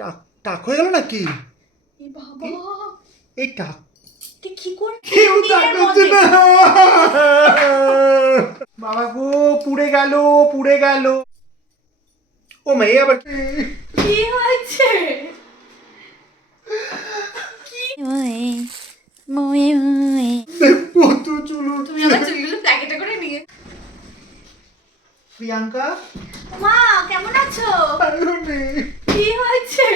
টাক টাক হয়ে গেল নাকি? এ বাবা। এই টাক। তুই কি করে? কেউ না। বাবা গো পুড়ে গেল পুড়ে গেল। ও মা এ আবার কি? কি হয়েছে? কত চুল তুমি আমার চুলগুলো প্যাকেটে করে নিয়ে প্রিয়াঙ্কা? মা কেমন আছো ভালো নেই কি হয়েছে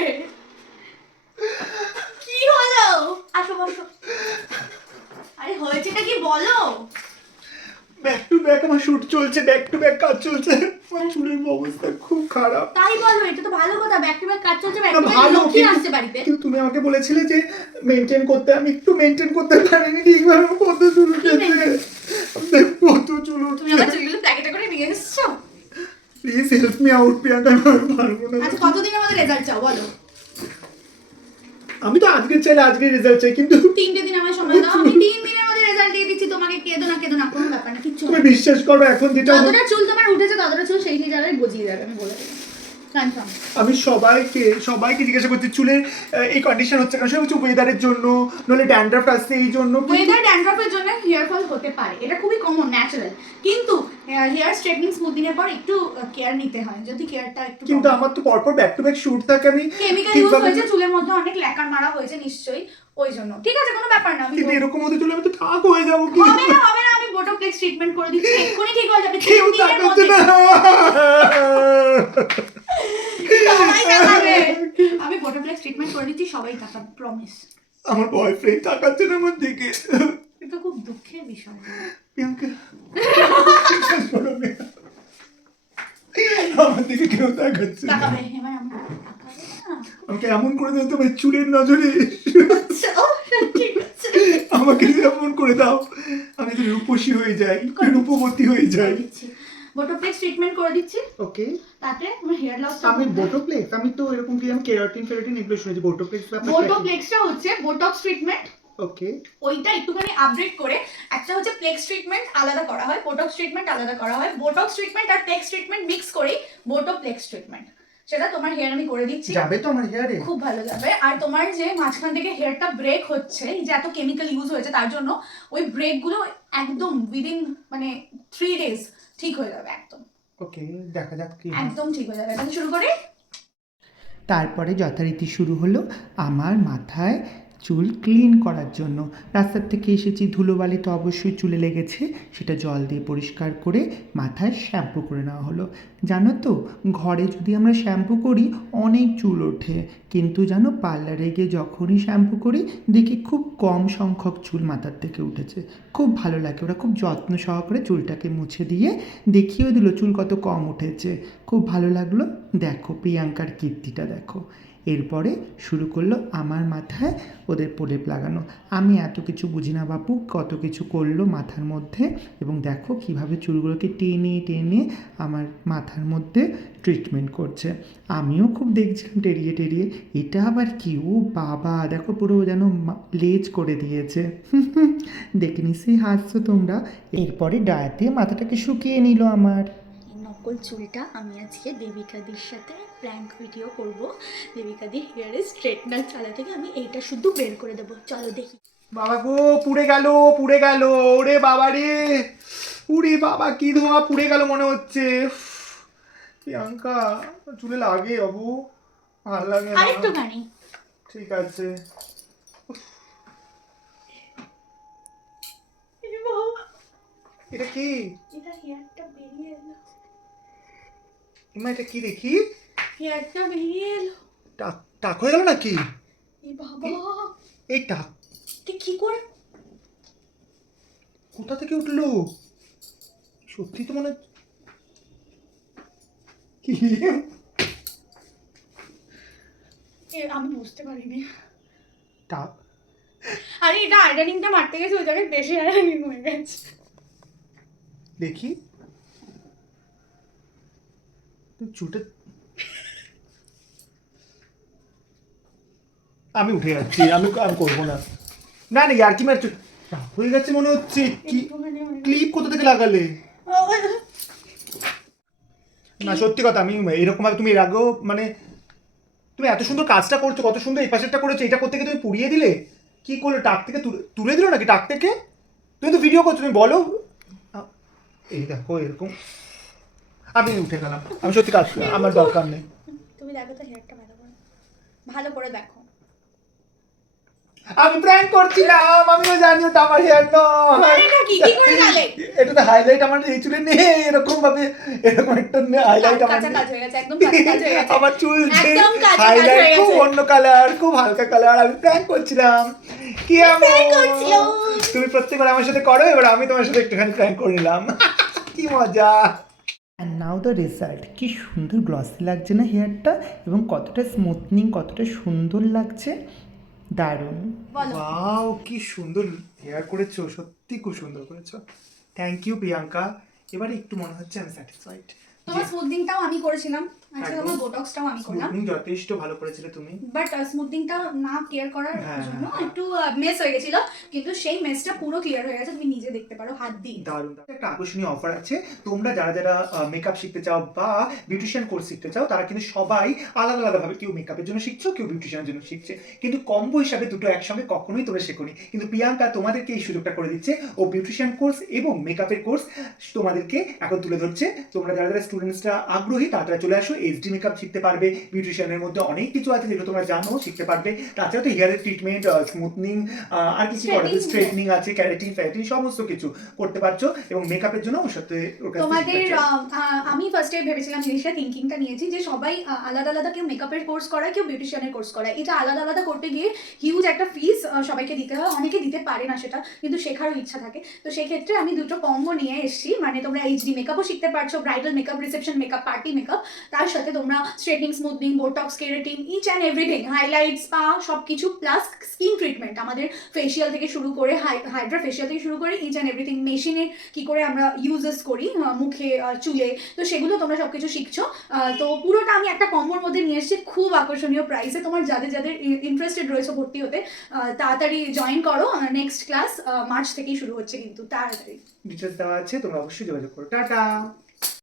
কি হলো আসো বসো আরে হয়েছেটা কি বলো ব্যাক টু ব্যাক আমার শুট চলছে ব্যাক টু ব্যাক কাজ চলছে। আমার চুলের অবস্থা খুব খারাপ। তাই বলো এটা তো ভালো কথা ব্যাক টু ব্যাক কাজ চলছে ব্যাক টু ব্যাক ভালো কিন্তু- আসছে বাড়িতে কিন্তু তুমি আমাকে বলেছিলে যে মেনটেন করতে আমি একটু মেনটেন করতে পারিনি ঠিকভাবে কত চুল উঠেছে। কত চুল তুমি আমার চুলগুলো প্যাকেটে করে নিয়ে এসেছ? Please help me out Priyanka আমি পারব না। আচ্ছা কতদিনের মধ্যে রেজাল্ট চাও বলো। আমি তো আজকে চাইলে আজকে রেজাল্ট চাই কিন্তু তিনটে দিন আমার সময় দাও। আমি তিন দিনের রেজাল্ট দিয়ে দিচ্ছি তোমাকে কেঁদো না কেঁদো না কোনো ব্যাপার না কিচ্ছু তুমি বিশ্বাস করো এখন যেটা যতটা চুল তোমার উঠেছে ততটা চুল সেই সেই জায়গায় গজিয়ে যাবে আমি বলে দিলাম। আমি সবাইকে সবাইকে জিজ্ঞাসা করছি এই কন্ডিশন হচ্ছে কারণ সবাই ওয়েদারের জন্য নলে ড্যান্ড্রাফ আসছে এই জন্য। ওয়েদার ড্যান্ড্রফের জন্য হেয়ার ফল হতে পারে এটা খুবই কমন ন্যাচারাল কিন্তু হেয়ার স্ট্রেটনিং স্মুথিং এর পর একটু কেয়ার নিতে হয় যদি কেয়ারটা একটু কিন্তু আমার তো পরপর ব্যাক টু ব্যাক শুট থাকে আমি কেমিক্যাল ইউজ হয়েছে চুলের মধ্যে অনেক ল্যাকার মারা হয়েছে নিশ্চয়ই। ওই জন্য ঠিক আছে কোনো ব্যাপার না আমি কিন্তু এরকম হতে চলে আমি তো ঠাক হয়ে যাব কি হবে না হবে না আমি বোটোপ্লেক্স ট্রিটমেন্ট করে দিচ্ছি এক্ষুনি ঠিক হয়ে যাবে কেউ তাকাচ্ছে না। আমি বোটোপ্লেক্স ট্রিটমেন্ট করে দিচ্ছি সবাই তাকাবে প্রমিস আমার বয়ফ্রেন্ড তাকাচ্ছে না আমার দিকে। এটা খুব দুঃখের বিষয়। প্রিয়াঙ্কা। আমার দিকে কেউ তাকাচ্ছে না। তাকাবে এবার আমরা আমাকে এমন করে দাও তোমার চুলের নজরে। আমাকে এমন করে দাও আমি তো রূপসী হয়ে যাই রূপবতী হয়ে যাই। দিচ্ছি। বোটোপ্লেক্স ট্রিটমেন্ট করে দিচ্ছি। ওকে তাতে আমার হেয়ার লস আমি বোটোপ্লেক্স আমি তো এরকম কি আমি কেরাটিন ফেরাটিন এগুলো শুনেছি। বোটোপ্লেক্স বোটোপ্লেক্সটা হচ্ছে বোটক্স ট্রিটমেন্ট ওকে ওইটা একটুখানি আপডেট করে একটা হচ্ছে প্লেক্স ট্রিটমেন্ট আলাদা করা হয়। বোটক্স ট্রিটমেন্ট আলাদা করা হয়। বোটক্স ট্রিটমেন্ট আর প্লেক্স ট্রিটমেন্ট মিক্স করেই বোটোপ্লেক্স ট্রিটমেন্ট সেটা তোমার হেয়ার আমি করে দিচ্ছি। যাবে তো আমার হেয়ারে খুব ভালো যাবে। আর তোমার যে মাঝখান থেকে হেয়ারটা ব্রেক হচ্ছে যে এত কেমিক্যাল ইউজ হয়েছে তার জন্য ওই ব্রেকগুলো একদম উইদিন মানে থ্রি ডেজ ঠিক হয়ে যাবে একদম। ওকে দেখা যাক কি একদম ঠিক হয়ে যাবে। তাহলে শুরু করি। তারপরে যথারীতি শুরু হলো আমার মাথায় চুল ক্লিন করার জন্য। রাস্তার থেকে এসেছি, ধুলোবালি তো অবশ্যই চুলে লেগেছে। সেটা জল দিয়ে পরিষ্কার করে মাথায় শ্যাম্পু করে নেওয়া হলো। জানো তো, ঘরে যদি আমরা শ্যাম্পু করি, অনেক চুল ওঠে। কিন্তু জানো, পার্লারে গিয়ে যখনই শ্যাম্পু করি, দেখি খুব কম সংখ্যক চুল মাথার থেকে উঠেছে। খুব ভালো লাগে, ওরা খুব যত্ন সহকারে চুলটাকে মুছে দিয়ে দেখিয়েও দিল, চুল কত কম উঠেছে। খুব ভালো লাগল। দেখো, প্রিয়াঙ্কার কীর্তিটা দেখো। এরপরে শুরু করল আমার মাথায় ওদের প্রলেপ লাগানো। আমি এত কিছু বুঝি না বাপু, কত কিছু করল মাথার মধ্যে এবং দেখো কীভাবে চুলগুলোকে টেনে টেনে আমার মাথার মধ্যে ট্রিটমেন্ট করছে। আমিও খুব দেখছিলাম টেরিয়ে টেরিয়ে, এটা আবার কি? ও বাবা, দেখো পুরো যেন লেজ করে দিয়েছে। দেখে নিশ্চয়ই হাসছো তোমরা। এরপরে দিয়ে মাথাটাকে শুকিয়ে নিল আমার। নকল চুলটা আমি আজকে দেবিকাদির সাথে প্র্যাঙ্ক ভিডিও করব। দেবিকাদি হেয়ারে স্ট্রেটনার চালা থেকে আমি এইটা শুধু বের করে দেবো। চলো দেখি। বাবা গো পুড়ে গেল পুড়ে গেল ওরে বাবা রে। উরে বাবা কি ধোঁয়া পুড়ে গেল মনে হচ্ছে। প্রিয়াঙ্কা চুলে লাগে বাবু। ভালো লাগে আরেকটুখানি ঠিক আছে। এটা কি? এটা হেয়ারটা বেরিয়ে এলো। ইমা এটা কি দেখি? হেয়ারটা বেরিয়ে এলো। টাক টাক হয়ে গেল নাকি? এ বাবা। এই টাক। তুই কি করে? কোথা থেকে উঠল? সত্যি তো মানে কি? এ, আমি বুঝতে পারিনি। টাক। আরে এটা আয়রনিংটা মারতে গেছে ওই জায়গায় বেশি আয়রনিং হয়ে গেছে। দেখি। চুটে আমি উঠে যাচ্ছি, আমি আমি করব না। না না, ইয়ার কি মারছো হয়ে গেছে মনে হচ্ছে। কি। ক্লিপ কোথা থেকে লাগালে? না, সত্যি কথা, আমি এরকম ভাবে তুমি এর আগেও মানে তুমি এত সুন্দর কাজটা করছ, কত সুন্দর এই পাশেরটা করেছ, এটা করতে গিয়ে তুমি পুড়িয়ে দিলে? কি করলে, টাক থেকে তুলে- তুলে দিলো নাকি টাক থেকে? তুমি তো ভিডিও করছ, তুমি বলো। এই দেখো, এরকম। আমি উঠে গেলাম। আমি সত্যি কাজ আমার দরকার নেই। তুমি দেখো তো হেয়ারটা ভালো করে। ভালো করে দেখো। আমি প্র্যাঙ্ক করছিলাম আমিও জানি ওটা আমার হেয়ার নয়। এটা কি কি করে গেলে? এটাতে হাইলাইট আমার এই চুলে নেই এরকম ভাবে এরকম একটা হাইলাইট আমার কাঁচা নেই। কাজ হয়ে গেছে একদম কাঁচা কাজ আমার চুল হাইলাইট খুব অন্য কালার খুব হালকা কালার আমি প্র্যাঙ্ক করছিলাম। কি করছিলাম। তুমি প্রত্যেকবার আমার সাথে করো এবার আমি তোমার সাথে একটুখানি প্র্যাঙ্ক করে নিলাম। কি মজা। অ্যান্ড নাও দ্য রেজাল্ট কি সুন্দর গ্লসি লাগছে না হেয়ারটা এবং কতটা স্মুথনিং কতটা সুন্দর লাগছে। দারুণ। বলো। ওয়াও কি সুন্দর হেয়ার করেছ সত্যি খুব সুন্দর করেছ। Thank you Priyanka. এবারে একটু মনে হচ্ছে আমি স্যাটিসফাইড তোমার স্মুদিংটাও আমি করেছিলাম। আচ্ছা। তোমার বোটক্সটাও আমি করলাম। যথেষ্ট ভালো করেছিলে তুমি। বাট স্মুথনিংটা না কেয়ার করার হ্যাঁ, জন্য হ্যাঁ। একটু মেস হয়ে গেছিল। কিন্তু সেই মেসটা পুরো ক্লিয়ার হয়ে গেছে। তুমি নিজে দেখতে পারো হাত দিয়ে। দারুণ। একটা আকর্ষণীয় অফার আছে। তোমরা যারা যারা মেকআপ শিখতে চাও বা বিউটিশিয়ান কোর্স শিখতে চাও তারা কিন্তু সবাই আলাদা আলাদা ভাবে কেউ মেকআপের জন্য শিখছো কেউ বিউটিশিয়ানের জন্য শিখছে। কিন্তু কম্বো হিসাবে দুটো একসঙ্গে কখনোই তোমরা শেখোনি। কিন্তু প্রিয়াঙ্কা তোমাদেরকে এই সুযোগটা করে দিচ্ছে। ও বিউটিশিয়ান কোর্স এবং মেকআপের কোর্স তোমাদেরকে এখন তুলে ধরছে। তোমরা যারা যারা স্টুডেন্টসরা আগ্রহী তারা চলে আসো। এইচডি মেকআপ শিখতে পারবে বিউটিশিয়ানের মধ্যে অনেক কিছু আছে যেগুলো তোমরা জানো শিখতে পারবে। তাছাড়া তো হেয়ারের ট্রিটমেন্ট স্মুথনিং আর কিছু করা স্ট্রেটনিং আছে ক্যারেটিন ফ্যারেটিন সমস্ত কিছু করতে পারছ এবং মেকআপের জন্য ওর সাথে তোমাদের আমি ফার্স্টে ভেবেছিলাম জিনিসটা থিঙ্কিংটা নিয়েছি যে সবাই আলাদা আলাদা কেউ মেকআপের কোর্স করায় কেউ বিউটিশিয়ানের কোর্স করায়। এটা আলাদা আলাদা করতে গিয়ে হিউজ একটা ফিস সবাইকে দিতে হয়। অনেকে দিতে পারে না সেটা কিন্তু শেখারও ইচ্ছা থাকে। তো সেই ক্ষেত্রে আমি দুটো কম্বো নিয়ে এসেছি। মানে তোমরা এইচডি মেকআপও শিখতে পারছ bridal makeup reception makeup party makeup তার সাথে তোমরা straightening smoothening Botox keratin each and everything highlight spa সব কিছু প্লাস স্কিন ট্রিটমেন্ট আমাদের ফেসিয়াল থেকে শুরু করে হাইড্রা ফেসিয়াল থেকে শুরু করে ইচ অ্যান্ড এভরিথিং মেশিনে কি করে আমরা ইউজেস করি মুখে চুলে, তো সেগুলো তোমরা সব কিছু শিখছো তো পুরোটা আমি একটা কম্বোর মধ্যে নিয়ে এসেছি, খুব আকর্ষণীয় প্রাইসে তোমার যাদের যাদের ইন্টারেস্টেড রয়েছে ভর্তি হতে তাড়াতাড়ি জয়েন করো নেক্সট ক্লাস মার্চ থেকেই শুরু হচ্ছে কিন্তু, তাড়াতাড়ি। ডিটেলস দেওয়া আছে, তোমরা অবশ্যই যোগাযোগ করো। টাটা!